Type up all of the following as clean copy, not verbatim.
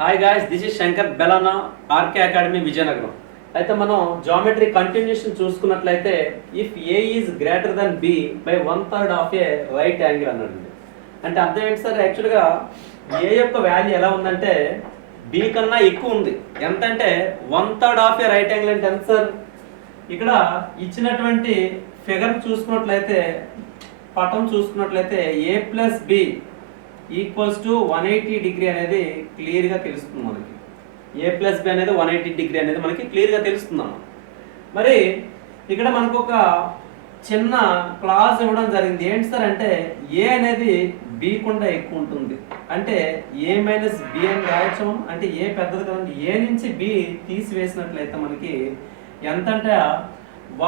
Hi guys, this is Shankar Belana, RK academy Vizianagaram. అయితే మనం geometry continuation చూసుకున్నట్లయితే if A is greater than B by 1/3 of A right angle అన్నాడు. అంటే అర్థం ఏంటి సార్? యాక్చువల్గా ఏ యొక్క వాల్యూ ఎలా ఉందంటే బి కన్నా ఎక్కువ ఉంది. ఎంతంటే 1/3 ఆఫ్ ఏ రైట్ యాంగిల్ అంటే ఎంత సార్? ఇక్కడ ఇచ్చినటువంటి ఫిగర్ చూసుకున్నట్లయితే, పటం చూసుకున్నట్లయితే A plus B equals to 180 degree అనేది క్లియర్గా తెలుస్తుంది మనకి. ఏ ప్లస్ బి అనేది 180 డిగ్రీ అనేది మనకి క్లియర్గా తెలుస్తుంది. మరి ఇక్కడ మనకు ఒక చిన్న క్లాజ్ ఇవ్వడం జరిగింది. ఏంటి సార్ అంటే ఏ అనేది బి కుండా ఎక్కువ ఉంటుంది. అంటే ఏ మైనస్ బి అని రాయొచ్చు. అంటే ఏ పెద్దది కదండి. ఏ నుంచి బి తీసివేసినట్లయితే మనకి ఎంత అంటే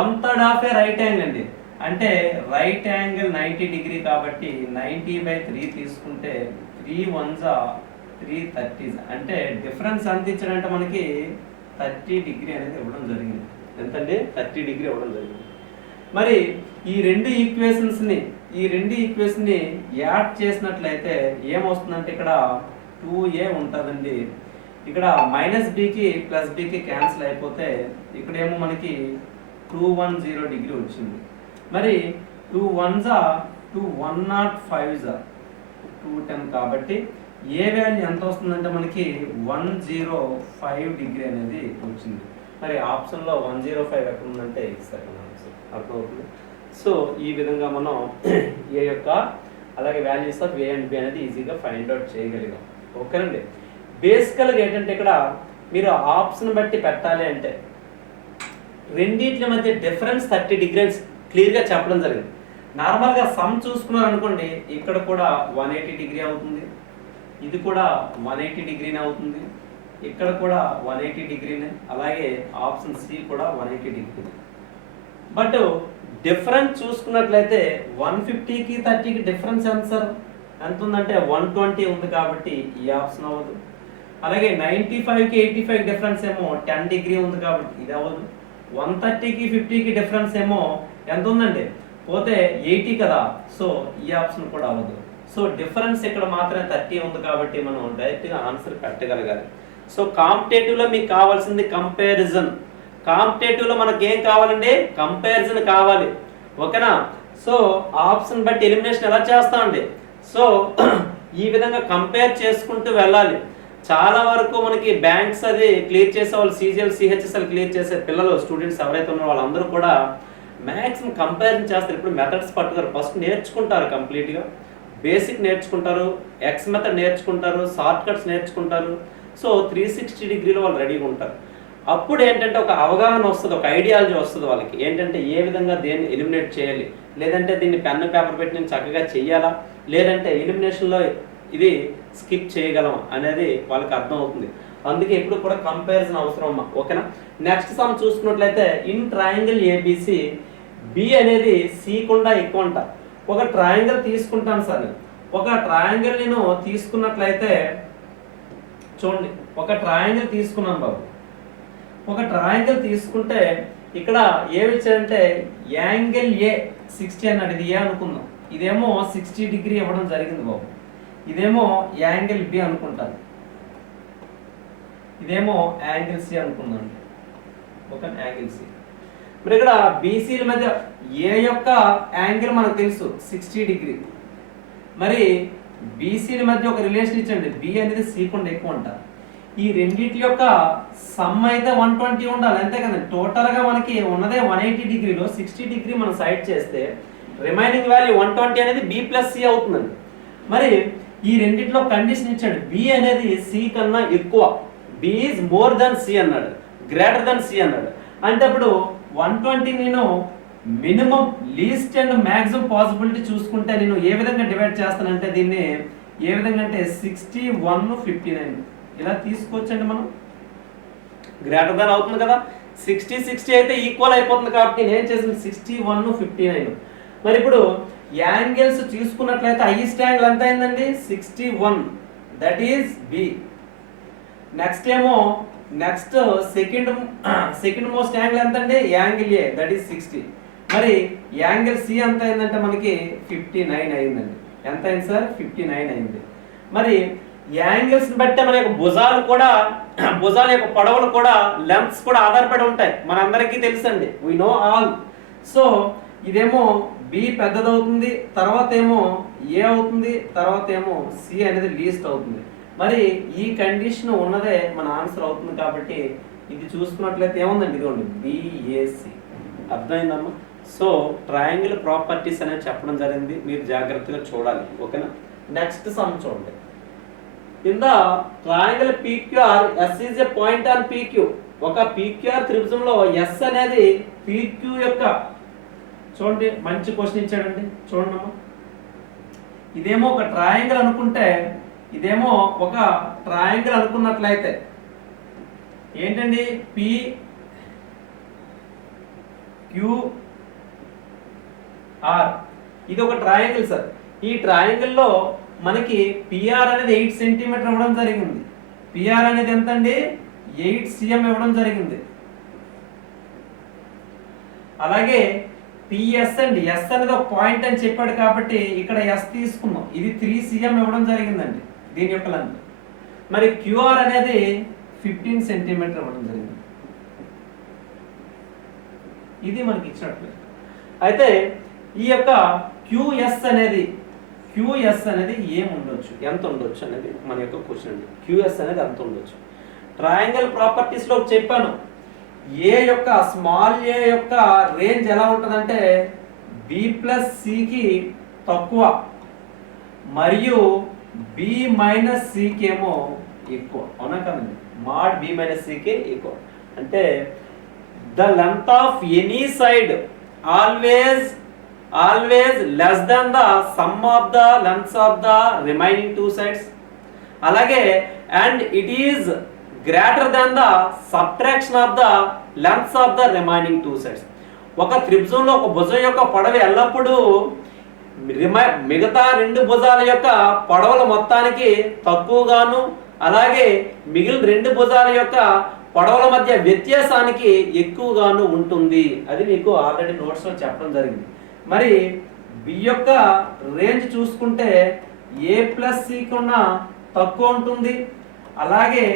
1/3 ఆఫ్ ఏ రైట్ యాంగిల్ అండి. అంటే రైట్ యాంగిల్ 90 డిగ్రీ కాబట్టి 90/3 తీసుకుంటే 3 1s 330. అంటే డిఫరెన్స్ ఎంత ఇచ్చాడంటే మనకి 30 డిగ్రీ అనేది ఇవ్వడం జరిగింది. ఎంతండి? 30 డిగ్రీ ఇవ్వడం జరిగింది. మరి ఈ రెండు ఈక్వేషన్ని యాడ్ చేసినట్లయితే ఏమొస్తుందంటే ఇక్కడ 2a ఉంటుందండి. ఇక్కడ మైనస్ బికి ప్లస్ బికి క్యాన్సిల్ అయిపోతే ఇక్కడేమో మనకి 210 డిగ్రీ వచ్చింది. మరి 2 1s 2 105s 210 కాబట్టి ఏ వాల్యూ ఎంత వస్తుందంటే మనకి 105 డిగ్రీ అనేది వచ్చింది. మరి ఆప్షన్లో 105 ఎక్కడ ఉందంటే సెకండ్ ఆప్షన్ అర్థమవుతుంది. సో ఈ విధంగా మనం ఏ యొక్క అలాగే values of A and B అనేది ఈజీగా ఫైండ్ అవుట్ చేయగలిగాం. ఓకేనండి. బేసికల్గా ఏంటంటే ఇక్కడ మీరు ఆప్షన్ బట్టి పెట్టాలి అంటే రెండింటి మధ్య డిఫరెన్స్ 30 డిగ్రీస్ క్లియర్గా చెప్పడం జరిగింది. నార్మల్గా సమ్ చూసుకున్నారు అనుకోండి, ఇక్కడ కూడా 180 డిగ్రీ అవుతుంది, ఇది కూడా 180 డిగ్రీనే అవుతుంది, ఇక్కడ కూడా 180 డిగ్రీనే, అలాగే ఆప్షన్ సి కూడా 180 డిగ్రీ. బట్ డిఫరెన్స్ చూసుకున్నట్లయితే 150కి 30కి డిఫరెన్స్ ఎంత సార్? ఎంత ఉందంటే 120 ఉంది కాబట్టి ఈ ఆప్షన్ అవ్వదు. అలాగే 95కి 85 డిఫరెన్స్ ఏమో 10 డిగ్రీ ఉంది కాబట్టి ఇది అవ్వదు. 130కి 50కి డిఫరెన్స్ ఏమో ఎంత ఉందండి? పోతే 80 కదా. సో ఈ ఆప్షన్ కూడా అవ్వదు. సో డిఫరెన్స్ ఇక్కడ మాత్రమే 30 ఉంది కాబట్టి మనం డైరెక్ట్గా ఆన్సర్ పెట్టగలగాలి. సో కాంపిటేటివ్లో మీకు కావాల్సింది కంపారిజన్. కాంపిటేటివ్లో మనకి ఏం కావాలండి? కంపారిజన్ కావాలి. ఓకేనా? సో ఆప్షన్ బట్టి ఎలిమినేషన్ ఎలా చేస్తామండి? సో ఈ విధంగా కంపేర్ చేసుకుంటూ వెళ్ళాలి. చాలా వరకు మనకి బ్యాంక్స్ అది క్లియర్ చేసే వాళ్ళు, సిజిఎల్ సిహెచ్ఎస్ఎల్ క్లియర్ చేసే పిల్లలు స్టూడెంట్స్ ఎవరైతే ఉన్నారో వాళ్ళందరూ కూడా మ్యాక్సిమం కంపారిజన్ చేస్తారు. ఇప్పుడు మెథడ్స్ పట్టుతారు, ఫస్ట్ నేర్చుకుంటారు, కంప్లీట్గా బేసిక్ నేర్చుకుంటారు, ఎక్స్ మెథడ్ నేర్చుకుంటారు, షార్ట్ కట్స్ నేర్చుకుంటారు. సో 360 డిగ్రీలో వాళ్ళు రెడీగా ఉంటారు. అప్పుడు ఏంటంటే ఒక అవగాహన వస్తుంది, ఒక ఐడియాలజీ వస్తుంది వాళ్ళకి. ఏంటంటే ఏ విధంగా దేన్ని ఎలిమినేట్ చేయాలి, లేదంటే దీన్ని పెన్ పేపర్ పెట్టి నేను చక్కగా చెయ్యాలా, లేదంటే ఎలిమినేషన్లో ఇది స్కిప్ చేయగలం అనేది వాళ్ళకి అర్థం అవుతుంది. అందుకే ఎప్పుడు కూడా కంపారిజన్ అవసరం అమ్మా. ఓకేనా? నెక్స్ట్ సమ్ చూసుకున్నట్లయితే ఇన్ ట్రయాంగిల్ ఏబిసి బి అనేది సి కుండా ఎక్కువ అంట. ఒక ట్రయాంగిల్ తీసుకుంటాను సార్. ఒక ట్రయాంగిల్ నేను తీసుకున్నట్లయితే చూడండి, ఒక ట్రయాంగిల్ తీసుకున్నాను బాబు. ఒక ట్రయాంగిల్ తీసుకుంటే ఇక్కడ ఏమి ఇచ్చారంటే యాంగిల్ ఏ 60 అన్నాడు. ఇది ఏ అనుకుందాం. ఇదేమో 60 డిగ్రీ ఇవ్వడం జరిగింది బాబు. ఇదేమో యాంగిల్ బి అనుకుంటాను, ఇదేమో యాంగిల్ సి అనుకుందాం. ఒక యాంగిల్ సి. మరి ఇక్కడ బీసీల మధ్య ఏ యొక్క యాంగిల్ మనకు తెలుసు 60 డిగ్రీ. మరి బీసీల మధ్య ఒక రిలేషన్ ఇచ్చండి, బి అనేది సి కుండా ఎక్కువ అంటారు. ఈ రెండింటి యొక్క సమ్ అయితే 120 ఉండాలి, అంతే కదండి. టోటల్గా మనకి ఉన్నదే 180 డిగ్రీలో 60 డిగ్రీ మనం సైడ్ చేస్తే రిమైనింగ్ వాల్యూ 120 అనేది బి ప్లస్ సి అవుతుందండి. మరి ఈ రెండిట్లో కండిషన్ ఇచ్చాడు, బి అనేది సి కన్నా ఎక్కువ, B is more than C అన్నాడు, గ్రేటర్ దెన్ సి అన్నాడు. అంటే అప్పుడు 120 నేను minimum, least and maximum possibility చూసుకుంటే నేను ఏ విధంగా డివైడ్ చేస్తానంటే దీన్ని ఏ విధంగా అంటే 61 59 ఇలా తీసుకోవచ్చండి. మనం గ్రేటర్ దెన్ అవుతుంది కదా, 60 అయితే ఈక్వల్ అయిపోతుంది కాబట్టి నేను చేసిన 61 59. మరి ఇప్పుడు యాంగిల్స్ తీసుకున్నట్లయితే హైయెస్ట్ యాంగిల్ ఎంత అయిందండి? 61, దట్ ఈస్ బి. నెక్స్ట్ ఏమో సెకండ్ మోస్ట్ యాంగిల్ ఎంత అండి? Angle A, that is 60. మరి యాంగిల్ సి ఎంత అయిందంటే మనకి 59 అయిందండి. ఎంత అయింది సార్? 59 అయింది. మరి యాంగిల్స్ బట్టే మన యొక్క భుజాలు కూడా భుజాల యొక్క పొడవులు కూడా లెంత్స్ కూడా ఆధారపడి ఉంటాయి, మనందరికీ తెలుసండి, వి నో ఆల్. సో ఇదేమో బి పెద్దదవుతుంది, తర్వాత ఏమో ఏ అవుతుంది, తర్వాత ఏమో సి అనేది లీస్ట్ అవుతుంది. మరి ఈ కండిషన్ ఉన్నదే మన ఆన్సర్ అవుతుంది కాబట్టి ఇది చూసుకున్నట్లయితే ఏముందండి, ఇదిగోండి బిఏసి. అర్థమైందమ్మా? సో ట్రయాంగిల్ ప్రాపర్టీస్ అనేది చెప్పడం జరిగింది, మీరు జాగ్రత్తగా చూడాలి, ఓకేనా. నెక్స్ట్ సమ్ చూడండి. In the triangle PQR S is a point on PQ. ఒక PQR త్రిభుజంలో S అనేది PQ యొక్క, చూడండి మంచి క్వశ్చన్ ఇచ్చాడండి, చూడండి అమ్మా. ఇదేమో ఒక ట్రయాంగిల్ అనుకుంటే, ఇదేమో ఒక ట్రయాంగిల్ అనుకున్నట్లయితే ఏంటండి PQR, ఇది ఒక ట్రయాంగిల్ సార్. ఈ ట్రయాంగిల్లో మనకి PR అనేది 8 సెంటీమీటర్ ఇవ్వడం జరిగింది. PR అనేది ఎంత అండి, 8 cm ఇవ్వడం జరిగింది. అలాగే PS అండి, S అనేది ఒక పాయింట్ అని చెప్పాడు కాబట్టి ఇక్కడ S తీసుకున్నాం, ఇది 3 cm ఇవ్వడం జరిగిందండి దీని యొక్క లెంత్. మరి QR అనేది 15 సెంటీమీటర్ ఇవ్వడం జరిగింది. ఇది మనకి ఇచ్చినట్లే. అయితే ఈ యొక్క QS అనేది ఏముండొచ్చు, ఎంత ఉండొచ్చు అనేది మన యొక్క క్వశ్చన్ అండి. QS అనేది ఎంత ఉండొచ్చు. ట్రయాంగిల్ ప్రాపర్టీస్ లో చెప్పాను, ఏ యొక్క స్మాల్ ఏ యొక్క రేంజ్ ఎలా ఉంటుందంటే B+C కి తక్కువ మరియు B-C కి ఏమో ఎక్కువ, అవునా కదండి. mod B-C కి ఎక్కువ అంటే the length of any side always less than the sum of the lengths of the remaining two sides. అలాగే and it is greater than the subtraction of the lengths of the remaining two sides. ఒక త్రిభుజంలో ఒక భుజం యొక్క పొడవు ఎల్లప్పుడూ మిగతా రెండు భుజాల యొక్క పొడవుల మొత్తానికి తక్కువగాను, అలాగే మిగిలిన రెండు భుజాల యొక్క పొడవుల మధ్య వ్యత్యాసానికి ఎక్కువగాను ఉంటుంది. అది మీకు ఆల్రెడీ నోట్స్ లో చెప్పడం జరిగింది. మరి బి యొక్క రేంజ్ చూసుకుంటే A+C కన్నా తక్కువ ఉంటుంది, అలాగే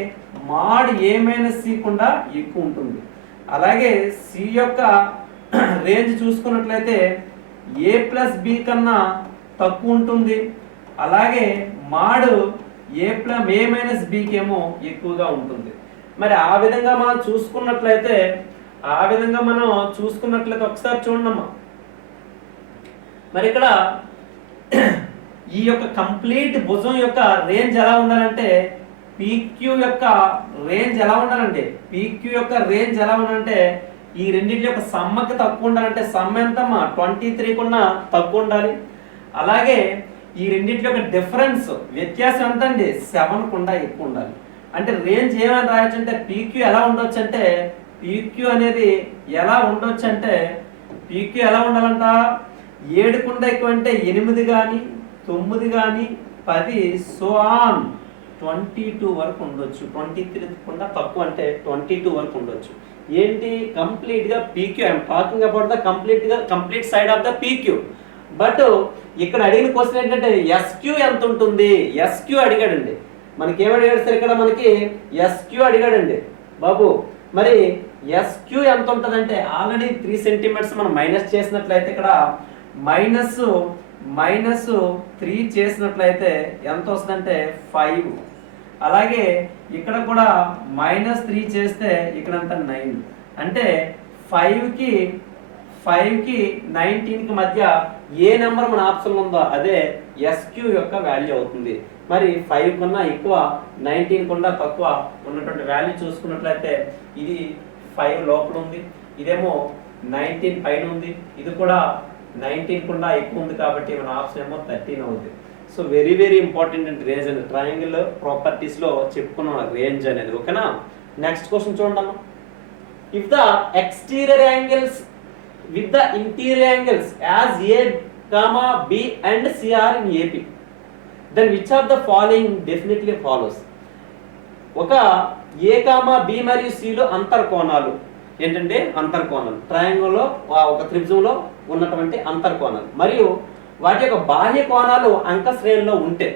mod A-C కన్నా ఎక్కువ ఉంటుంది. అలాగే సి యొక్క రేంజ్ చూసుకున్నట్లయితే A+B కన్నా తక్కువ ఉంటుంది, అలాగే mod A-B కేమో ఎక్కువగా ఉంటుంది. మరి ఆ విధంగా మనం చూసుకున్నట్లయితే ఒకసారి చూడమ్మా. మరి ఇక్కడ ఈ యొక్క కంప్లీట్ భుజం యొక్క రేంజ్ ఎలా ఉండాలంటే PQ యొక్క రేంజ్ ఎలా ఉండాలంటే ఈ రెండింటి యొక్క సమ్మకి తక్కువ ఉండాలంటే సమ్ ఎంతమ్మా 23 కన్నా తక్కువ ఉండాలి. అలాగే ఈ రెండింటి యొక్క డిఫరెన్స్ వ్యత్యాసం ఎంత అండి 7 కన్నా ఎక్కువ ఉండాలి. అంటే రేంజ్ ఏమని రాయొచ్చు అంటే PQ ఎలా ఉండొచ్చు అంటే PQ అనేది ఎలా ఉండొచ్చు అంటే PQ ఎలా ఉండాలంట 7 కన్నా ఎక్కువ అంటే 8 కానీ 9 కానీ 10 సో ఆన్ 22 వరకు ఉండొచ్చు. 23 కన్నా తక్కువ అంటే 22 వరకు ఉండొచ్చు. ఏంటి కంప్లీట్ గా PQ, I'm talking about the complete side of the PQ. But ఇక్కడ అడిగిన క్వశ్చన్ ఏంటంటే SQ ఎంత ఉంటుంది, SQ అడిగాడండి. మనకి ఏమడిగాడు సార్, ఇక్కడ మనకి SQ అడిగాడండి బాబు. మరి SQ ఎంత ఉంటుందంటే ఆల్రెడీ 3 సెంటీమీటర్స్ మనం మైనస్ చేసినట్లయితే ఇక్కడ మైనస్ 3 చేసినట్లయితే ఎంత వస్తుందంటే 5. అలాగే ఇక్కడ కూడా -3 చేస్తే ఇక్కడ అంతా 9. అంటే 5 కి 19 కి మధ్య ఏ నెంబర్ మన ఆప్షన్ ఉందో అదే SQ యొక్క వాల్యూ అవుతుంది. మరి 5 కన్నా ఎక్కువ 19 కన్నా తక్కువ ఉన్నటువంటి వాల్యూ చూసుకున్నట్లయితే ఇది 5 లోపల ఉంది, ఇదేమో 19 పైన ఉంది, ఇది కూడా 19 కన్నా ఎక్కువ ఉంది కాబట్టి మన ఆప్షన్ ఏమో 13 అవుతుంది. సో వెరీ వెరీ ఇంపార్టెంట్ అండి రేంజ్ అనేది. ట్రయాంగిల్ ప్రాపర్టీస్ లో చెప్పుకున్నాం రేంజ్ అనేది, ఓకేనా. నెక్స్ట్ క్వశ్చన్ చూడండి అమ్మా. If the exterior angles with the interior angles as A, B and C are in AP, then which of the following definitely follows? ఒక A, B మరియు C లో అంతర్కోణాలు ఏంటంటే అంతర్కోణాలు ట్రయాంగిల్ లో ఒక త్రిభుజంలో ఉన్నటువంటి అంతర్కోణాలు మరియు వాటి యొక్క బాహ్య కోణాలు అంక శ్రేణిలో ఉంటే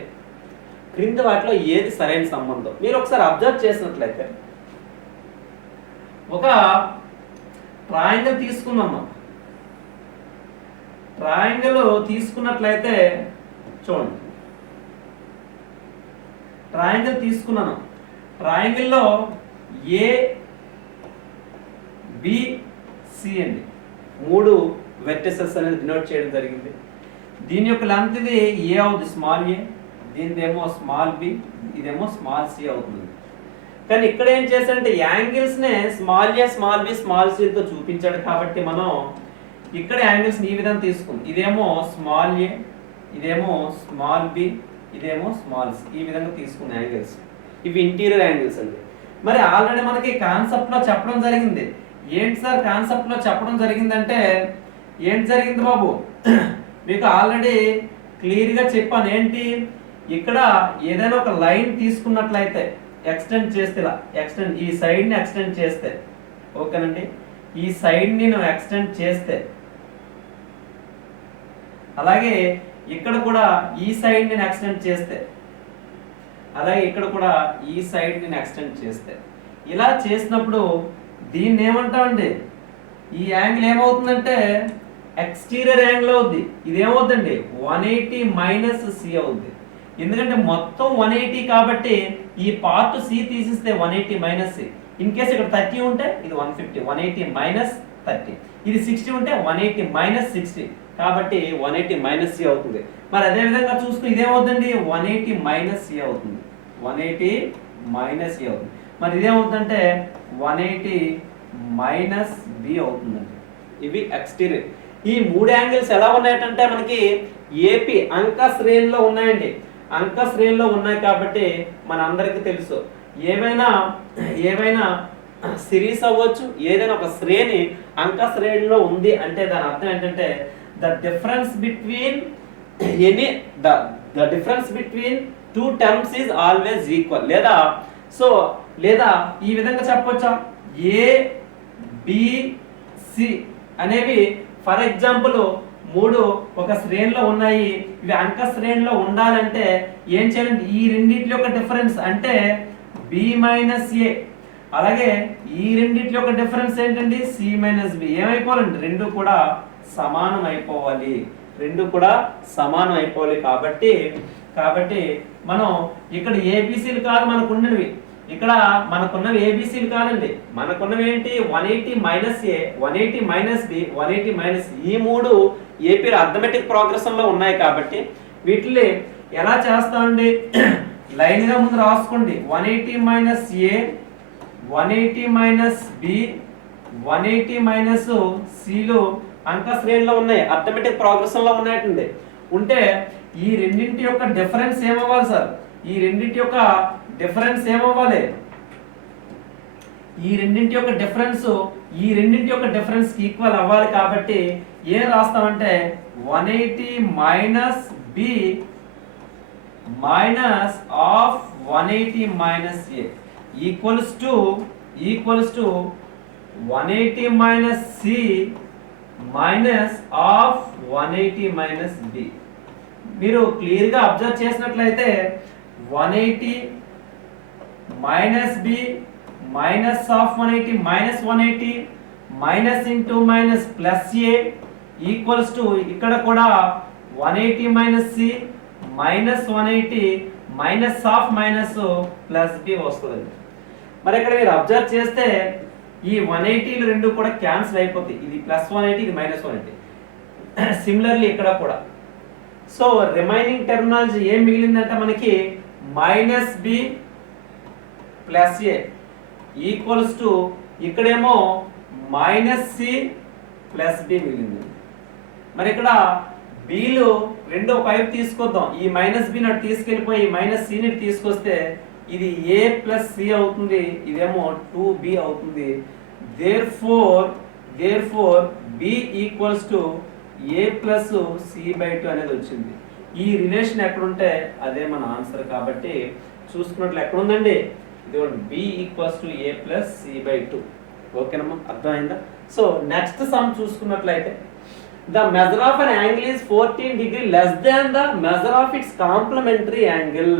క్రింది వాటిలో ఏది సరైన సంబంధం? మీరు ఒకసారి అబ్జర్వ్ చేసినట్లయితే ఒక ట్రయాంగిల్ తీసుకున్నాము. ట్రయాంగిల్ తీసుకున్నట్లయితే చూడండి, ట్రయాంగిల్ తీసుకున్నాను. ట్రయాంగిల్లో ఏ బి సి అండి 3 వెర్టిసెస్ అనేది డినోట్ చేయడం జరిగింది. దీని యొక్క లెంత్ ఇది ఏ అవుతుంది, స్మాల్ ఏ, దీనిదేమో స్మాల్ బి, ఇదేమో స్మాల్ సి అవుతుంది. కానీ ఇక్కడ ఏం చేశారంటే యాంగిల్స్ నే స్మాల్ ఏ, స్మాల్ బి, స్మాల్ సి తో చూపించాడు కాబట్టి మనం ఇక్కడ యాంగిల్స్ ఈ విధంగా తీసుకుంది. ఇదేమో స్మాల్ ఏ, ఇదేమో స్మాల్ బి, ఇదేమో స్మాల్ సి, ఈ విధంగా తీసుకున్న యాంగిల్స్. ఇవి ఇంటీరియర్ యాంగిల్స్ అండి. మరి ఆల్రెడీ మనకి కాన్సెప్ట్ లో చెప్పడం జరిగింది. ఏంటి సార్ కాన్సెప్ట్ లో చెప్పడం జరిగిందంటే ఏంటి జరిగింది బాబు? మీకు ఆల్రెడీ క్లియర్ గా చెప్పాను. ఏంటి, ఇక్కడ ఏదైనా ఒక లైన్ తీసుకున్నట్లయితే ఎక్స్టెండ్ చేస్తే, ఇలా ఎక్స్టెండ్, ఈ సైడ్ ని ఎక్స్టెండ్ చేస్తే, ఓకేనండి, ఈ సైడ్ ని నేను ఎక్స్టెండ్ చేస్తే, అలాగే ఇక్కడ కూడా ఈ సైడ్ ని ఎక్స్టెండ్ చేస్తే, అలాగే ఇక్కడ కూడా ఈ సైడ్ ని ఎక్స్టెండ్ చేస్తే, ఇలా చేసినప్పుడు దీన్ని ఏమంటామండి? ఈ యాంగిల్ ఏమవుతుందంటే ఎక్స్టీరియర్ యాంగిల్ అవుద్ది. ఇది ఏమవుతుందండి 180 మైనస్ సి అవుద్ది. ఎందుకంటే మొత్తం 180 కాబట్టి ఈ పార్ట్ సి తీసిస్తే 180 మైనస్ సి. ఇన్ కేసు ఇక్కడ 30 ఉంటే ఇది 150, 180 మైనస్ 30. ఇది 60 ఉంటే 180 మైనస్ 60 కాబట్టి 180 మైనస్ సి అవుతుంది. మరి అదే విధంగా చూస్తూ ఇదేమవుతుందండి 180 మైనస్ సి అవుతుంది, 180 మైనస్ సి అవుతుంది. మరి ఇదేమవుతుందంటే 180 మైనస్ బి అవుతుందండి. ఇవి ఎక్స్టీరియర్. ఈ 3 యాంగిల్స్ ఎలా ఉన్నాయంటే మనకి ఏపీ అంక శ్రేణిలో ఉన్నాయండి. అంక శ్రేణిలో ఉన్నాయి కాబట్టి మన అందరికీ తెలుసు, ఏవైనా సిరీస్ అవ్వచ్చు, ఏదైనా ఒక శ్రేణి అంక శ్రేణిలో ఉంది అంటే దాని అర్థం ఏంటంటే the difference between two terms is always equal. లేదా ఈ విధంగా చెప్పొచ్చా, ఏ బి సి అనేవి ఫర్ ఎగ్జాంపుల్ 3 ఒక శ్రేణిలో ఉన్నాయి. ఇవి అంక శ్రేణిలో ఉండాలంటే ఏం చేయాలంటే ఈ రెండిటి యొక్క డిఫరెన్స్ అంటే బి మైనస్ ఏ, అలాగే ఈ రెండిటి యొక్క డిఫరెన్స్ ఏంటండి సి మైనస్ బి. ఏమైపోవాలండి? రెండు కూడా సమానం అయిపోవాలి, కాబట్టి మనం ఇక్కడ ఏబిసిలు కాదు మనకున్నవి, ఇక్కడ మనకున్నవి ఏబిసిలు కాదండి. మనకున్నవి ఏంటి? 180 మైనస్ ఏ, 180 మైనస్ బి, 180 మైనస్ ఈ 3 ఏపీ అర్థమెటిక్ ప్రోగ్రెషన్ లో ఉన్నాయి కాబట్టి వీటిని ఎలా చేస్తామండి? లైన్ గా ముందు రాసుకోండి. 180 మైనస్ ఏ, 180 మైనస్ బి, 180 మైనస్ సిలు అంక శ్రేణిలో ఉన్నాయి, అర్థమెటిక్ ప్రోగ్రెషన్ లో ఉన్నాయండి. ఉంటే ఈ రెండింటి యొక్క డిఫరెన్స్ ఏమవ్వాలి సార్? ఈ రెండింటి యొక్క డిఫరెన్స్ ఏమవ్వాలి? ఈ రెండింటి యొక్క డిఫరెన్స్ కి ఈక్వల్ అవ్వాలి కాబట్టి ఏం రాస్తామంటే 180 minus B minus of 180 minus A equals to 180 minus C minus of 180 minus B. మీరు క్లియర్ గా అబ్జర్వ్ చేసినట్లయితే 180 minus B minus of 180 minus 180 minus into minus plus A equals to ఇక్కడ కూడా 180 minus C minus 180 minus of minus plus B వస్తుంది. మరి ఇక్కడ మీరు observe చేస్తే ఈ 180లు రెండు కూడా క్యాన్సిల్ అయిపోతాయి. ఇది ప్లస్ 180, ఇది మైనస్ 180. సిమిలర్లీ ఇక్కడ కూడా. సో రిమైనింగ్ టెర్మినాలజీ ఏం మిగిలిందంటే మనకి minus B plus A equals to ఇక్కడేమో మైనస్ సి ప్లస్ బి మిగిలింది. మరి ఇక్కడ బిలు రెండో వైపు తీసుకొద్దాం. ఈ మైనస్ బి నాటి తీసుకెళ్ళిపోయి మైనస్ సి ని తీసుకొస్తే ఇది ఏ ప్లస్ సి అవుతుంది, ఇదేమో 2b అవుతుంది. Therefore B equals to A plus C by 2 అనేది వచ్చింది. ఈ రిలేషన్ ఎక్కడుంటే అదే మన ఆన్సర్ కాబట్టి చూసుకున్నట్లు ఎక్కడుందండి? ఇదిగోండి B equals to A plus C by 2. ఓకేనమ్మా, అర్థమైందా? సో నెక్స్ట్ సమ్ చూసుకున్నట్లయితే the measure of an angle is 14 degree less than the measure of its complementary angle.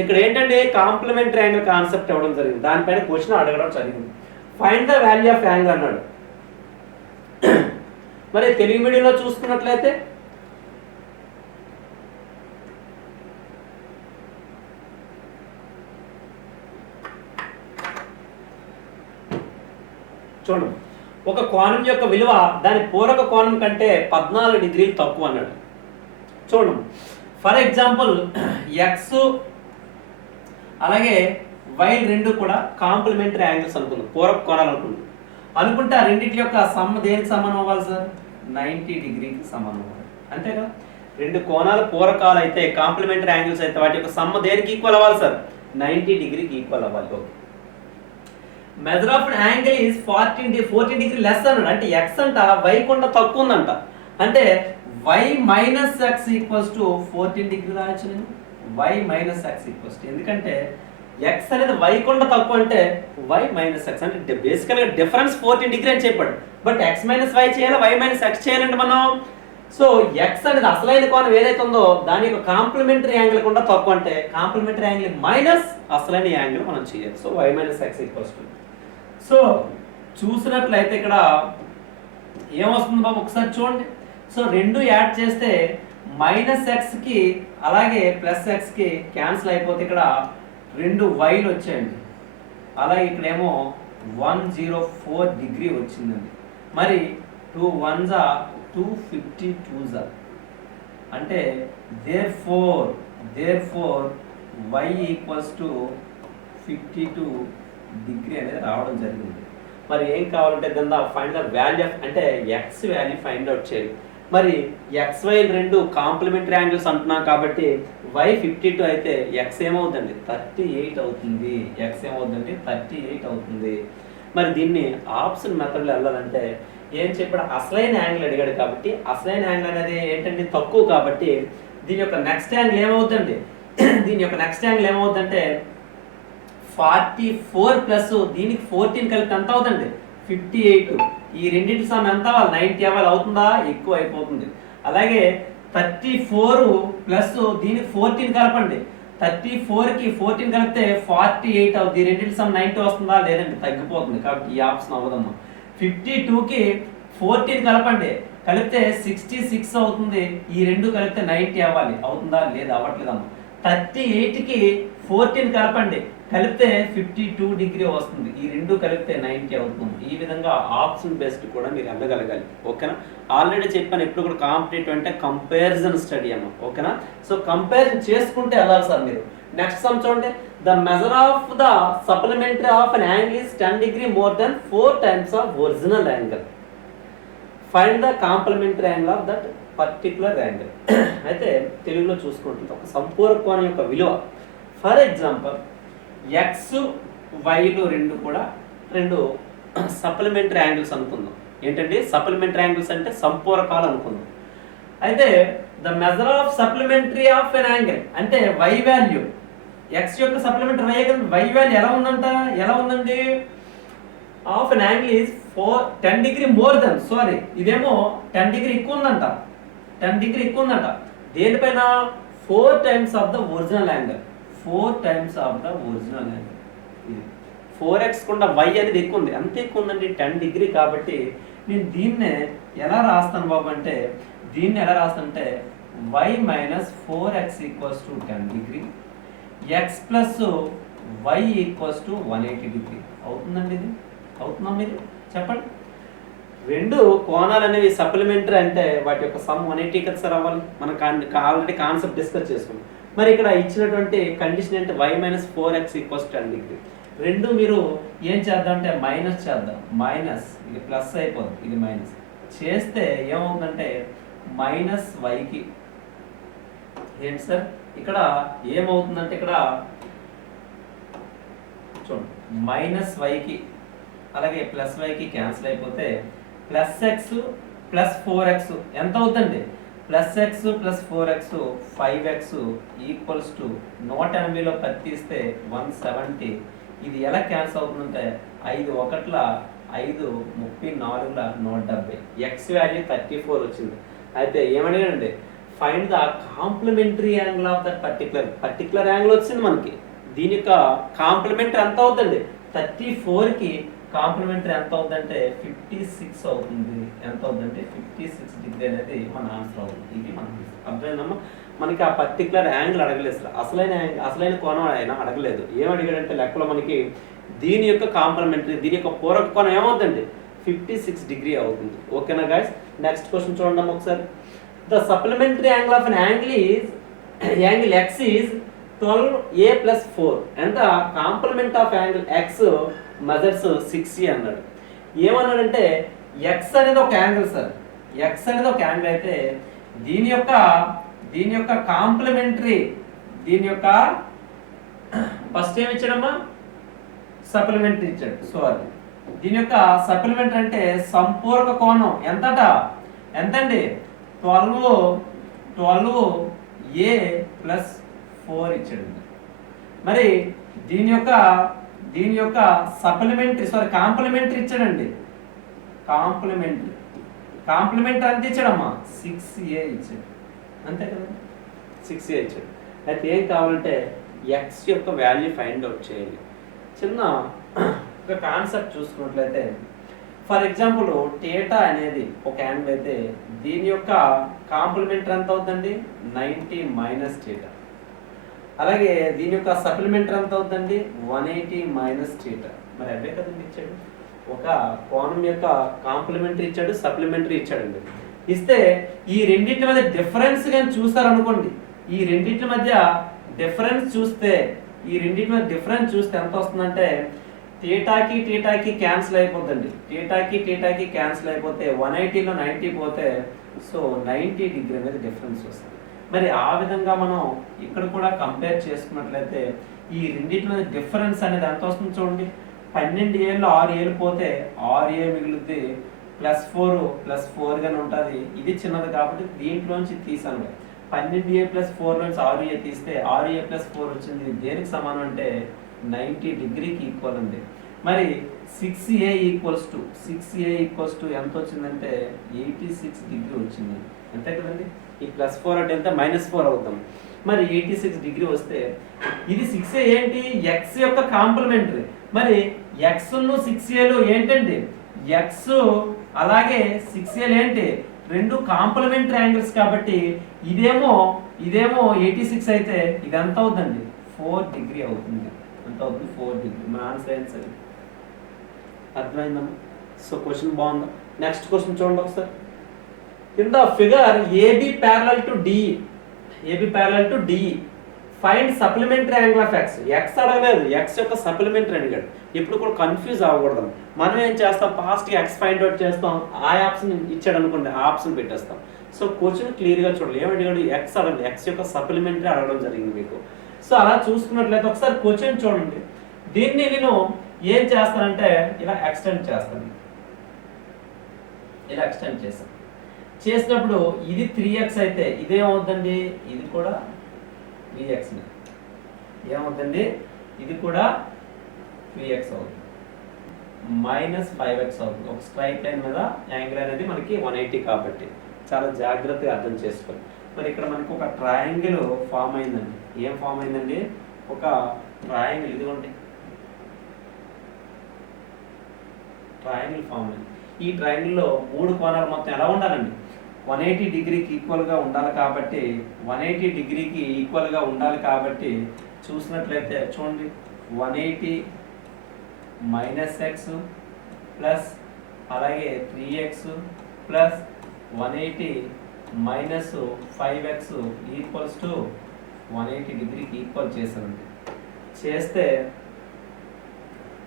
ఇక్కడ ఏంటంటే కాంప్లిమెంటరీ యాంగిల్ కాన్సెప్ట్ ఇవ్వడం జరిగింది, దానిపైన క్వశ్చన్ అడగడం జరిగింది. Find the value of angle అన్నాడు. మరి తెలుగు మీడియంలో చూసుకున్నట్లయితే చూడండి, ఒక కోణం యొక్క విలువ దాని పూరక కోణం కంటే 14 డిగ్రీలు తక్కువ అన్నాడు. చూడండి, ఫర్ ఎగ్జాంపుల్ ఎక్స్ అలాగే వై రెండు కూడా కాంప్లిమెంటరీ యాంగిల్స్ అనుకుందాం, పూరక కోణాలు అనుకుంటే ఆ రెండింటి యొక్క సమ్ దేనికి సమానం అవ్వాలి సార్? 90 డిగ్రీకి సమానం అవ్వాలి, అంతే కదా. రెండు కోణాలు పూరకాలు అయితే కాంప్లిమెంటరీ యాంగిల్స్ అయితే వాటి యొక్క సమ్ దేనికి ఈక్వల్ అవ్వాలి సార్? 90 డిగ్రీకి ఈక్వల్ అవ్వాలి. Okay, measure of angle is 14 degree less అన్నాడు. అంటే ఎక్స్ అంట వై కొండ తక్కువ ఉందంట, అంటే Y minus X equals to 14 degree రాయొచ్చు నేను. Y minus X equals to, ఎందుకంటే ఎక్స్ అనేది వై కొండ తక్కువ అంటే వై మైనస్ ఎక్స్ అంటే బేసికల్గా డిఫరెన్స్ 14 డిగ్రీ అని చెప్పాడు. బట్ ఎక్స్ మైనస్ వై చేయాలి, వై మైనస్ ఎక్స్ చేయాలంటే మనం. సో ఎక్స్ అనేది అసలైన కోణం ఏదైతే ఉందో దాని యొక్క కాంప్లిమెంటరీ యాంగిల్ కూడా తక్కువ అంటే కాంప్లిమెంటరీ యాంగిల్ మైనస్ అసలైన యాంగిల్ మనం చేయాలి. So Y minus X equals to. So చూసినట్లయితే ఇక్కడ ఏమొస్తుంది బాబు ఒకసారి చూడండి. సో రెండు యాడ్ చేస్తే మైనస్ ఎక్స్కి అలాగే ప్లస్ ఎక్స్కి క్యాన్సిల్ అయిపోతే ఇక్కడ రెండు వైలు వచ్చాయండి. అలాగే ఇక్కడేమో 104 డిగ్రీ వచ్చిందండి. మరి 2 1s 252s అంటే therefore y equals to 52 degree అనేది రావడం జరిగింది. మరి ఏం కావాలంటే దాని ఫైండ్ ద వాల్యూ ఆఫ్, అంటే ఎక్స్ వాల్యూ ఫైండ్ అవుట్ చేయాలి. మరి ఎక్స్ వై రెండు కాంప్లిమెంటరీ యాంగిల్స్ అంటున్నాం కాబట్టి వై 52 అయితే ఎక్స్ ఏమవుతుందండి? 38 అవుతుంది. ఎక్స్ ఏమవుతుందండి? 38 అవుతుంది. మరి దీన్ని ఆప్షన్ మెథడ్లో వెళ్ళాలంటే ఏం చెప్పాడు? అసలైన యాంగిల్ అడిగాడు కాబట్టి అసలైన యాంగిల్ అనేది ఏంటంటే తక్కువ కాబట్టి దీని యొక్క నెక్స్ట్ యాంగిల్ ఏమవుతుందండి? దీని యొక్క నెక్స్ట్ యాంగిల్ ఏమవుతుందంటే 44 ప్లస్ దీనికి 14 కలిపి ఎంత అవుతుంది? 58. ఈ రెండింటి సమ్ ఎంత అవ్వాలి? 90 అవ్వాలి. అవుతుందా? ఎక్కువ అయిపోతుంది. అలాగే 34 ప్లస్ దీనికి 14 కలపండి. 34కి 14 కలిపితే 48 అవుతుంది. ఈ రెండింటి సమ్ 90 వస్తుందా? లేదండి, తగ్గిపోతుంది. కాబట్టి ఈ ఆప్షన్ అవ్వదమ్మా. 52కి 14 కలపండి, కలిపితే 66 అవుతుంది. ఈ రెండు కలిపితే 90 అవ్వాలి. అవుతుందా? లేదు, అవ్వట్లేదమ్మా. 38కి 14 కలపండి, కలిపితే 52 డిగ్రీ వస్తుంది. ఈ రెండు కలిపితే 90 అవుతుంది. ఈ విధంగా ఆప్షన్ బేస్డ్ కూడా మీరు వెళ్ళగలగాలి. ఓకేనా? ఆల్రెడీ చెప్పాను, ఎప్పుడు కూడా కాంపిటేటివ్ అంటే కంపారిజన్ స్టడీ అమ్మ. ఓకేనా? సో కంపారిజన్ చేసుకుంటే వెళ్ళాలి సార్ మీరు. నెక్స్ట్ సమ్ చూడండి. The measure of the supplementary of an angle is 10 degree more than 4 times of original angle. Find the complementary angle of that particular angle. అయితే తెలుగులో చూసుకుంటుంది ఒక సంపూర్ణ కోణం యొక్క విలువ. ఫర్ ఎగ్జాంపుల్ ఎక్స్ వైలు రెండు కూడా రెండు సప్లిమెంటరీ యాంగిల్స్ అనుకుందాం. ఏంటంటే సప్లిమెంటరీ యాంగిల్స్ అంటే సంపూరకాలు అనుకుందాం. అయితే the measure of supplementary of N angle అంటే వై వాల్యూ, ఎక్స్ యొక్క సప్లిమెంటరీ వై వాల్యూ ఎలా ఉందండి? Of N angle is 10 degree more then, sorry ఇదేమో 10 డిగ్రీ ఎక్కువ ఉందంట. 10 డిగ్రీ ఎక్కువ ఉందంట. దేనిపైన? 4 times of the original angle. 4 times of the original angle. ఇది 4x కుండా y అనేది ఎక్కువ ఉంది. అంతే ఎక్కువ ఉందండి, 10 డిగ్రీ. కాబట్టి నేను దీన్నే ఎలా రాస్తాను బాబు అంటే, దీన్ని ఎలా రాస్తానంటే y minus 4x equals to 10 degree, x plus y equals to 180 degree. అవుతుందండి ఇది? అవుతుందా? మీరు చెప్పండి. రెండు కోణాలు అనేవి సప్లిమెంటరీ అంటే వాటి యొక్క సమ్ 180 కదా సార్ అవ్వాలి. మనం ఆల్రెడీ కాన్సెప్ట్ డిస్కస్ చేసుకున్నాం. మరి ఇక్కడ ఇచ్చినటువంటి కండిషన్ అంటే y minus 4x equals 10 degree. రెండు మీరు ఏం చేద్దాం అంటే మైనస్ చేద్దాం. మైనస్ ఇది ప్లస్ అయిపోతుంది, ఇది మైనస్ చేస్తే ఏమవుతుందంటే మైనస్ వైకి ఏంటి సార్ ఇక్కడ ఏమవుతుందంటే ఇక్కడ చూడండి మైనస్ వైకి అలాగే ప్లస్ వైకి క్యాన్సిల్ అయిపోతే ప్లస్ ఎక్స్ ప్లస్ 4x ఎంత అవుతుంది? Plus X plus 4x 5x equals to 180లో తీస్తే 170. ఇది ఎలా క్యాన్సిల్ అవుతుందంటే 5 1ల 5 34ల 170. ఎక్స్ వాల్యూ 34 వచ్చింది. అయితే ఏమడిగానండి? Find the complementary angle of that particular angle వచ్చింది మనకి. దీని యొక్క కాంప్లిమెంటరీ ఎంత అవుతుంది? 34కి కాంప్లిమెంటరీ ఎంత అవుతుందంటే 56 అవుతుంది. ఎంత అవుతుందంటే 56 డిగ్రీ అనేది మన ఆన్సర్ అవుతుంది. ఇది మనకి అర్థమైందమ్మా. మనకి ఆ పర్టికులర్ యాంగిల్ అడగలేదు, అసలైన కోణం ఆయన అడగలేదు. ఏం అడిగాడంటే లెక్కలో మనకి దీని యొక్క కాంప్లిమెంటరీ, దీని యొక్క పూరక కోణం ఏమవుతుందండి? 56 డిగ్రీ అవుతుంది. ఓకేనా గైస్? నెక్స్ట్ క్వశ్చన్ చూడండి ఒకసారి. The supplementary angle of an angle x is 12a + 4 and the complement of angle x measures 6a అన్నాడు. ఏమన్నాడంటే x అనేది ఒక యాంగిల్ సార్. x అనేది ఒక యాంగిల్ అయితే దీని యొక్క కాంప్లిమెంటరీ, దీని యొక్క ఫస్ట్ ఏమి ఇచ్చాడమ్మా? సప్లిమెంటరీ ఇచ్చాడు. సో అది దీని యొక్క సప్లిమెంటరీ అంటే సంపూరక కోణం ఎంతండి? 12a + 4 ఇచ్చాడు. మరి దీని యొక్క సప్లిమెంటరీ కాంప్లిమెంటరీ ఇచ్చాడండి. కాంప్లిమెంటరీ ఎంత ఇచ్చాడమ్మా? 6a ఇచ్చాడు. అంతే కదా, 6a ఇచ్చాడు. అయితే ఏం కావాలంటే x యొక్క వాల్యూ ఫైండ్ అవుట్ చేయాలి. చిన్న ఒక కాన్సెప్ట్ చూసుకున్నట్లయితే ఫర్ ఎగ్జాంపుల్ థీటా అనేది ఒక యాంగిల్ అయితే దీని యొక్క కాంప్లిమెంటరీ ఎంత అవుతుందండి? 90 - θ. అలాగే దీని యొక్క సప్లిమెంటరీ ఎంత అవుతుందండి? 180 - θ. మరి అవే కదండి ఇచ్చాడు. ఒక కోణం యొక్క కాంప్లిమెంటరీ ఇచ్చాడు, సప్లిమెంటరీ ఇచ్చాడండి. ఇస్తే ఈ రెండింటి మధ్య డిఫరెన్స్ కానీ చూస్తారనుకోండి, ఈ రెండింటి మధ్య డిఫరెన్స్ చూస్తే ఎంత వస్తుందంటే థీటాకి క్యాన్సిల్ అయిపోతుందండి. థీటాకి క్యాన్సిల్ అయిపోతే 180లో 90 పోతే సో 90 డిగ్రీ అనేది డిఫరెన్స్ వస్తుంది. మరి ఆ విధంగా మనం ఇక్కడ కూడా కంపేర్ చేసుకున్నట్లయితే ఈ రెండింటి మధ్య డిఫరెన్స్ అనేది ఎంత వస్తుంది చూడండి. 12Aలో 6A పోతే 6A మిగులుద్ది, +4 గానే ఉంటుంది. ఇది చిన్నది కాబట్టి దీంట్లోంచి తీసాను. 12A + 4 నుంచి 6A తీస్తే 6A + 4 వచ్చింది. దేనికి సమానం అంటే 90 డిగ్రీకి ఈక్వల్ ఉంది. మరి 6A ఈక్వల్స్ టు ఎంత వచ్చిందంటే 86 డిగ్రీ వచ్చింది. అంతే కదండి. ఈ +4 అంటే ఎంత? -4 అవుతాం. మరి 86 డిగ్రీ వస్తే ఇది 6A ఏంటి? x యొక్క కాంప్లిమెంటరీ. మరి x ను 6Aలు ఏంటండి? x అలాగే 6Aలు ఏంటి? రెండు కాంప్లిమెంటరీ యాంగిల్స్ కాబట్టి ఇదేమో 86 అయితే ఇది ఎంత అవుతుందండి? 4 డిగ్రీ అవుతుంది. ఎంత అవుతుంది? 4 డిగ్రీ. మన ఆన్సర్ ఏంటి సార్? అర్థమైందమ్మా. సో క్వశ్చన్ బాగుందా? నెక్స్ట్ క్వశ్చన్ చూడండి ఒకసారి. In the figure AB parallel to DE find supplementary angle of x. x అడగలేదు, x యొక్క సప్లిమెంటరీ అడిగాడు. ఇప్పుడు కూడా కన్ఫ్యూజ్ అవ్వకూడదు. మనం ఏం చేస్తాం? ఫాస్ట్గా x ఫైండ్ అవుట్ చేస్తాం. ఆ ఆప్షన్ ఇచ్చాడు అనుకోండి, ఆ ఆప్షన్ పెట్టేస్తాం. సో క్వశ్చన్ క్లియర్గా చూడాలి. ఏమడిగాడు? x అడగండి, x యొక్క సప్లిమెంటరీ అడగడం జరిగింది మీకు. సో అలా చూసుకున్నట్లయితే ఒకసారి క్వశ్చన్ చూడండి. దీన్ని నేను ఏం చేస్తానంటే ఇలా ఎక్స్టెండ్ చేస్తాను. చేసినప్పుడు ఇది 3x అయితే ఇదేమవుతుందండి? ఇది కూడా 3x ఏమవుతుంది? ఇది కూడా 3x అవుతుంది. -5x అవుతుంది. ఒక స్ట్రైట్ లైన్ మీద యాంగిల్ అనేది మనకి 180 కాబట్టి చాలా జాగ్రత్తగా అర్థం చేసుకోవాలి. మరి ఇక్కడ మనకి ఒక ట్రయాంగిల్ ఫామ్ అయిందండి. ఏం ఫామ్ అయిందండి? ఒక ట్రయాంగిల్. ఇదిగోండి, ట్రయాంగిల్ ఫామ్ అయింది. ఈ ట్రయాంగిల్లో 3 కోణాలు మొత్తం ఎలా ఉండాలండి? 180 డిగ్రీకి ఈక్వల్గా ఉండాలి కాబట్టి 180 డిగ్రీకి ఈక్వల్గా ఉండాలి కాబట్టి చూసినట్లయితే చూడండి 180 - x ప్లస్ అలాగే 3x plus 180 - 5x equals to 180 డిగ్రీకి ఈక్వల్ చేశానండి. చేస్తే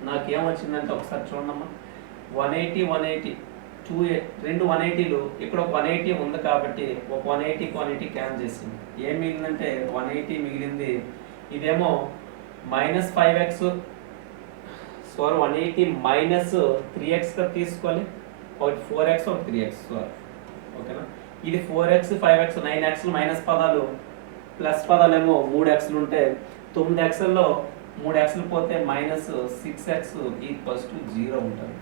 నాకేమొచ్చిందంటే ఒకసారి చూడమ్మా. 180 రెండు 180లు ఇక్కడ ఒక 180 ఉంది కాబట్టి ఒక 180 క్యాన్సిల్ చేసింది. ఏం మిగిలిందంటే 180 మిగిలింది. ఇదేమో -5x 180 - 3x తీసుకోవాలి. ఒకటి 4x ఒకటి 3x. ఓకేనా? ఇది 4x 5x 9x మైనస్ పదాలు, ప్లస్ పదాలు ఏమో 3xలు ఉంటే 9xలో 3xలు పోతే -6x ఈక్వల్స్ టు 0 ఉంటుంది.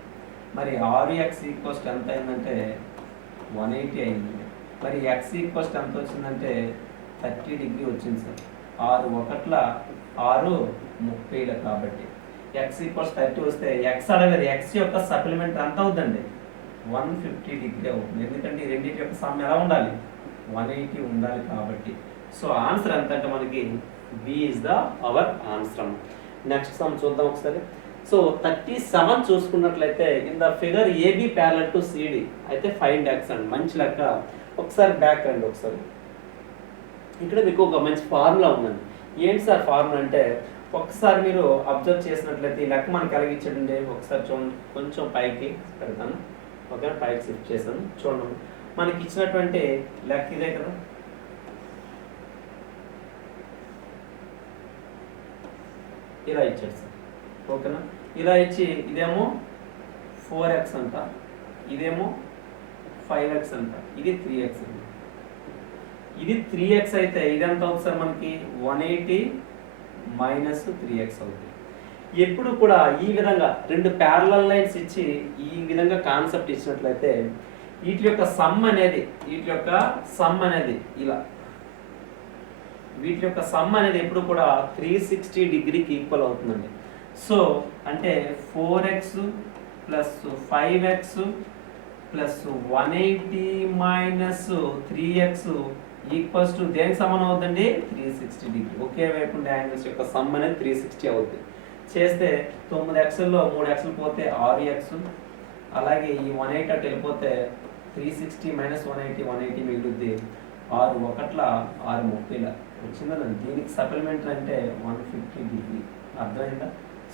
మరి 6x ఈక్వల్స్ ఎంత అయిందంటే 180 అయింది. మరి ఎక్స్ ఈక్వల్స్ ఎంత వచ్చిందంటే 30 డిగ్రీ వచ్చింది సార్. 6 ఒకట్ల 6 30 కాబట్టి ఎక్స్ ఈక్వల్స్ 30 వస్తే ఎక్స్ అడగదు, ఎక్స్ యొక్క సప్లిమెంట్ ఎంత అవుతుందండి 150 డిగ్రీ అవుతుంది. ఎందుకంటే ఈ రెండింటి యొక్క సమ్ ఎలా ఉండాలి 180 ఉండాలి కాబట్టి. సో ఆన్సర్ ఎంత అంటే మనకి B is the our answer. Next sum చూద్దాం ఒకసారి. సో 37 చూసుకున్నట్లయితే in the figure AB parallel to CD అయితే ఫైండ్ ఎక్స్ అండి. మంచి లెక్క. ఒకసారి బ్యాక్ రండి ఒకసారి. ఇక్కడ మీకు ఒక మంచి ఫార్ములా ఉందండి. ఏంటి సార్ ఫార్ములా అంటే ఒకసారి మీరు అబ్జర్వ్ చేసినట్లయితే ఈ లెక్క మనకి ఎలాగిచ్చాడండి ఒకసారి చూడండి. కొంచెం పైకి పెడతాను, ఓకే, పైకి షిఫ్ట్ చేశాను. చూడండి మనకి ఇచ్చినటువంటి లెక్క ఇదే కదా. ఇలా ఇచ్చాడు సార్, ఓకేనా. ఇలా ఇచ్చి ఇదేమో 4x అంట, ఇదేమో 5x అంట, ఇది 3x అంట. ఇది 3x అయితే ఇది ఎంత అవుతుంది సార్ మనకి 180 మైనస్ 3x అవుతుంది. ఎప్పుడు కూడా ఈ విధంగా రెండు ప్యారలల్ లైన్స్ ఇచ్చి ఈ విధంగా కాన్సెప్ట్ ఇచ్చినట్లయితే వీటి యొక్క సమ్ అనేది ఇలా వీటి యొక్క సమ్ అనేది ఎప్పుడు కూడా 360 డిగ్రీకి ఈక్వల్ అవుతుందండి. సో అంటే 4x plus 5x plus 180 minus 3x equals to దేనికి సమానం అవుతుందండి 360 డిగ్రీ. ఒకే వైపు ఉండే యాంగిల్స్ యొక్క సమ్ అనేది 360 అవుతుంది. చేస్తే 9xలో 3x పోతే 6x, అలాగే ఈ 180 అటు వెళ్ళిపోతే 360 మైనస్ 180 మిగులుద్ది. 6 ఒకట్ల 6 30 వచ్చిందండి. దీనికి సప్లిమెంట్ అంటే 150 డిగ్రీ. అర్థమైందా?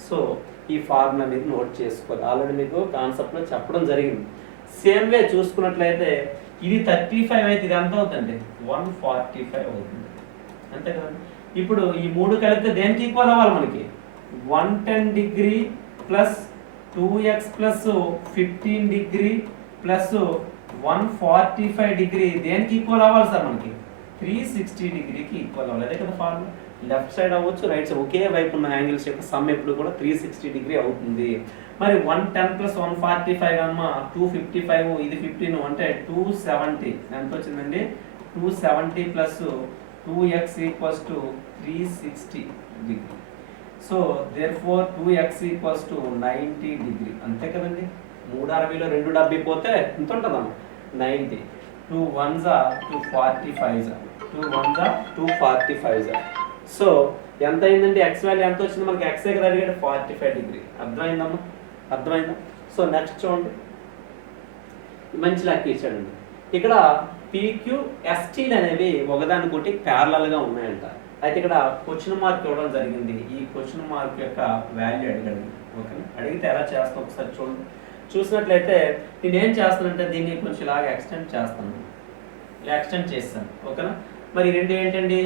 సో ఈ ఫార్ములా మీరు నోట్ చేసుకోవాలి. ఆల్రెడీ మీకు కాన్సెప్ట్లో చెప్పడం జరిగింది. సేమ్ వే చూసుకున్నట్లయితే ఇది 35 అయితే ఇది ఎంత అవుతుంది 145 అవుతుంది, అంతే కదండి. ఇప్పుడు ఈ మూడు కలిపితే దేనికి ఈక్వల్ అవ్వాలి మనకి 110 degree plus 2x plus 15 degree plus 145 degree దేనికి ఈక్వల్ అవ్వాలి సార్ మనకి 360 డిగ్రీకి ఈక్వల్ అవ్వాలి. అదే కదా ఫార్ములా. లెఫ్ట్ సైడ్ అవ్వచ్చు, రైట్ సైడ్ ఒకే వైపు ఉన్న యాంగిల్స్ యొక్క సమ్ ఎప్పుడు కూడా 360 డిగ్రీ అవుతుంది. మరి 110 ప్లస్ 145 అమ్మ 255, ఇది 15 అంటే 270 ఎంత వచ్చిందండి 270 plus 2x equals to 360 degree. So therefore 2x equals to 90 degree, అంతే కదండి. 360లో 270 పోతే ఎంత ఉంటుందమ్మా 90. 2 1s 245, 2 1s 245. సో ఎంత అయిందండి ఎక్స్ వాల్యూ ఎంత వచ్చింది మనకి ఎక్స్ దగ్గర అడిగాడు 45 డిగ్రీ. అర్థమైందమ్మా, అర్థమైందా? సో నెక్స్ట్ చూడండి, మంచి లెక్క ఇచ్చాడండి. ఇక్కడ పీక్యూ ఎస్టీలు అనేవి ఒకదానికొకటి ప్యారలల్గా ఉన్నాయంట. అయితే ఇక్కడ క్వశ్చన్ మార్క్ ఇవ్వడం జరిగింది. ఈ క్వశ్చన్ మార్క్ యొక్క వాల్యూ అడిగాడు, ఓకేనా. అడిగితే ఎలా చేస్తాం ఒకసారి చూడండి. చూసినట్లయితే నేను ఏం చేస్తానంటే దీన్ని కొంచెం ఇలాగా ఎక్స్టెండ్ చేస్తాను, ఇలా ఎక్స్టెండ్ చేస్తాను, ఓకేనా. మరి ఈ రెండు ఏంటండి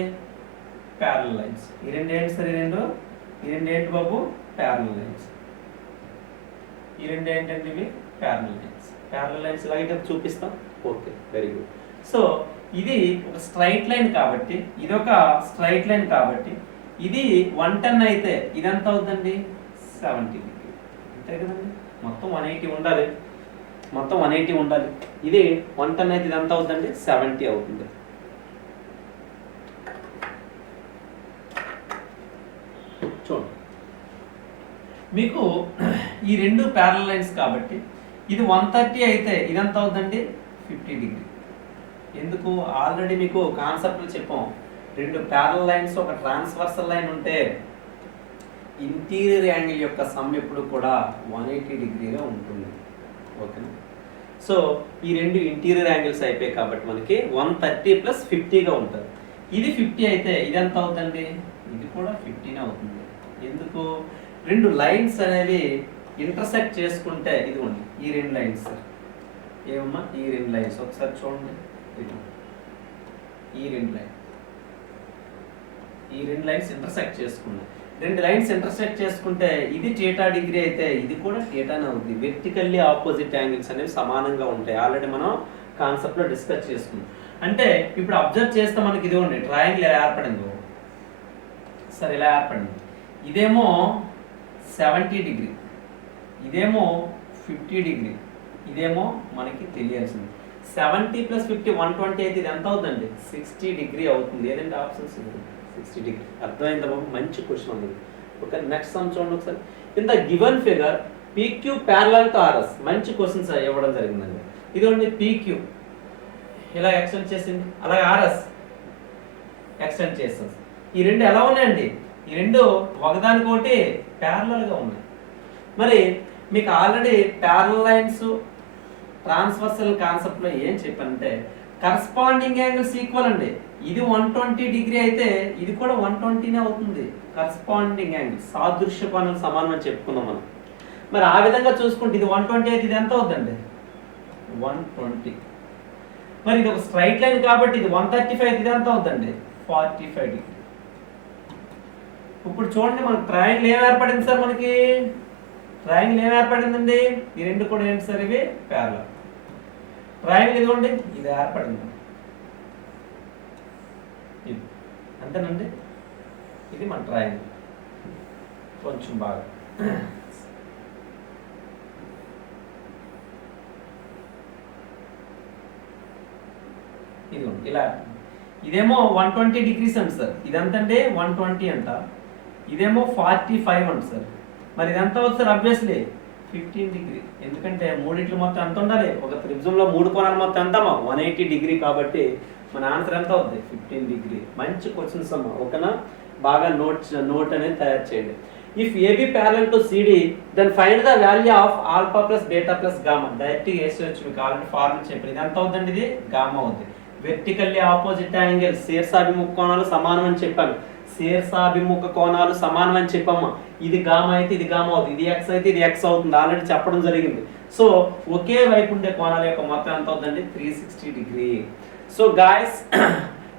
ప్యారలల్ లైన్స్. ఈ రెండు ఏంటి సార్, ఈ రెండు ఏంటి బాబు ప్యారలల్ లైన్స్. ఈ రెండు ఏంటంటే ఇవి ప్యారలల్ లైన్స్. ప్యారలల్ లైన్స్ ఇలాగే చూపిస్తాం, ఓకే, వెరీ గుడ్. సో ఇది ఒక స్ట్రైట్ లైన్ కాబట్టి, ఇది ఒక స్ట్రైట్ లైన్ కాబట్టి ఇది 110 అయితే ఇది ఎంత అవుతుందండి 70 డిగ్రీ, అంతే కదండి. మొత్తం 180 ఉండాలి, మొత్తం 180 ఉండాలి. ఇది 110 అయితే ఇది ఎంత అవుతుందండి 70 అవుతుంది. చూడండి, మీకు ఈ రెండు ప్యారలల్ లైన్స్ కాబట్టి ఇది 130 అయితే ఇదంతా అవుతుందండి 50 డిగ్రీ. ఎందుకు ఆల్రెడీ మీకు కాన్సెప్ట్లు చెప్పాం. రెండు ప్యారలల్ లైన్స్ ఒక ట్రాన్స్వర్సల్ లైన్ ఉంటే ఇంటీరియర్ యాంగిల్ యొక్క సమ్ ఎప్పుడు కూడా 180 డిగ్రీగా ఉంటుంది, ఓకేనా. సో ఈ రెండు ఇంటీరియర్ యాంగిల్స్ అయిపోయాయి కాబట్టి మనకి 130 ప్లస్ 50గా ఉంటుంది. ఇది 50 అయితే ఇది ఎంత అవుతుందండి ఇది కూడా 15 అవుతుంది. ఎందుకు రెండు లైన్స్ అనేవి ఇంటర్సెక్ట్ చేసుకుంటే ఇది ఉంది. ఈ రెండు లైన్స్ ఏమమ్మా ఈ రెండు లైన్స్ ఒకసారి చూడండి. ఈ రెండు లైన్స్ ఇంటర్సెక్ట్ చేసుకున్నాయి. రెండు లైన్స్ ఇంటర్సెక్ట్ చేసుకుంటే ఇది థీటా డిగ్రీ అయితే ఇది కూడా థీటానే అవుతుంది. వెర్టికల్లీ ఆపోజిట్ యాంగిల్స్ అనేవి సమానంగా ఉంటాయి. ఆల్రెడీ మనం కాన్సెప్ట్లో డిస్కస్ చేసుకున్నాం. అంటే ఇప్పుడు అబ్జర్వ్ చేస్తే మనకి ఇది ఉంది ట్రయాంగిల్ ఎలా ఏర్పడింది సరే ఇలా ఏర్పడింది. ఇదేమో 70 డిగ్రీ, ఇదేమో 50 డిగ్రీ, ఇదేమో మనకి తెలియాల్సింది. 70 + 50 120 అయితే ఇది ఎంత అవుతుందండి 60 డిగ్రీ అవుతుంది. ఏదంటే ఆప్షన్స్ 60 డిగ్రీ. అర్థమైందా బాబు? మంచి క్వశ్చన్ ఉంది. ఓకే, నెక్స్ట్ సమ్ చూడండి ఒకసారి. In the given figure PQ parallel to RS. మంచి క్వశ్చన్స్ ఇవ్వడం జరిగిందండి. ఇదిగోండి PQ ఇలా ఎక్స్టెండ్ చేసింది, అలాగే RS ఎక్స్టెండ్ చేస్తుంది. ఈ రెండు ఎలా ఉన్నాయండి? ఈ రెండు ఒకదానికొకటి ప్యారలల్ గా ఉన్నాయి. మరి మీకు already parallel lines transversal concept లో ఏం చెప్పానంటే కరస్పాండింగ్ యాంగిల్స్ ఈక్వల్ అండి. ఇది 120 డిగ్రీ అయితే ఇది కూడా 120నే అవుతుంది. కరస్పాండింగ్ యాంగిల్ సాదృశ్య కోణాలు సమానం అని చెప్పుకున్నాం మనం. మరి ఆ విధంగా చూసుకుంటే ఇది 120 అయితే ఇది ఎంత అవుతుందండి 120. మరి ఇది ఒక స్ట్రైట్ లైన్ కాబట్టి ఇది 135 అయితే ఇది ఎంత అవుతుందండి 45 డిగ్రీ. ఇప్పుడు చూడండి మనకి ట్రయాంగిల్ ఏం ఏర్పడింది సార్? మనకి ట్రయాంగిల్ ఏం ఏర్పడిందండి? ఈ రెండు కూడా ఏంటి సార్? ఇవి ప్యారలల్ ట్రయాంగిల్. ఇదిగోండి ఇది ఏర్పడింది, ఇది అంతేనండి. ఇది మన ట్రయాంగిల్. కొంచెం బాగా ఇదిగోండి ఇలా. ఇదేమో 120 డిగ్రీస్ అంట సార్. ఇదంతంటే 120 అంట. ఇదేమో 45 అంట సార్. మరి ఇదంతా అవుతుంది సార్ అబ్వియస్లీ 15 డిగ్రీ. ఎందుకంటే మూడిట్లు మొత్తం ఎంత ఉండాలి? ఒక త్రిభుజంలో మూడు కోణాలు మొత్తం ఎంత 180 డిగ్రీ. కాబట్టి మన ఆన్సర్ ఎంత అవుతుంది 15 డిగ్రీ. మంచి క్వశ్చన్స్ అమ్మా. ఓకేనా? బాగా నోట్ అనేది తయారు చేయండి. If AB parallel to CD then find the value of alpha plus beta plus gamma. డైరెక్ట్గా వేసేయచ్చు. మీకు ఆల్రెడీ ఫార్ములా చెప్పాను. ఇది ఎంత అవుతుందండి? ఇది గామా అవుతుంది. వెర్టికల్లీ ఆపోజిట్ యాంగిల్ శీర్షాభిముఖ కోణాలు సమానం అని చెప్పాను. శీర్షాభిముఖ కోణాలు సమానం అని చెప్పమ్మా. ఇది గామా అయితే ఇది గామా అవుతుంది, ఇది ఎక్స్ అయితే ఇది ఎక్స్ అవుతుంది. ఆల్రెడీ చెప్పడం జరిగింది. సో ఒకే వైపు ఉండే కోణాల యొక్క మొత్తం ఎంత అవుతుందండి 360 డిగ్రీ. సో గాయస్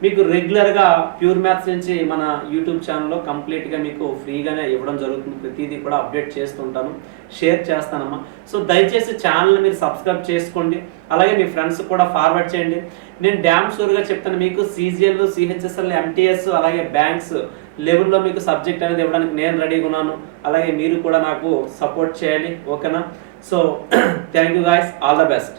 మీకు రెగ్యులర్గా ప్యూర్ మ్యాథ్స్ నుంచి మన యూట్యూబ్ ఛానల్లో కంప్లీట్గా మీకు ఫ్రీగానే ఇవ్వడం జరుగుతుంది. ప్రతిదీ కూడా అప్డేట్ చేస్తుంటాను, షేర్ చేస్తానమ్మా. సో దయచేసి ఛానల్ని మీరు సబ్స్క్రైబ్ చేసుకోండి. అలాగే మీ ఫ్రెండ్స్ కూడా ఫార్వర్డ్ చేయండి. నేను డ్యామ్ షూర్గా చెప్తాను, మీకు CGL, CHSL, MTS అలాగే బ్యాంక్స్ లెవెల్లో మీకు సబ్జెక్ట్ అనేది ఇవ్వడానికి నేను రెడీగా ఉన్నాను. అలాగే మీరు కూడా నాకు సపోర్ట్ చేయాలి. ఓకేనా? So thank you guys, all the best.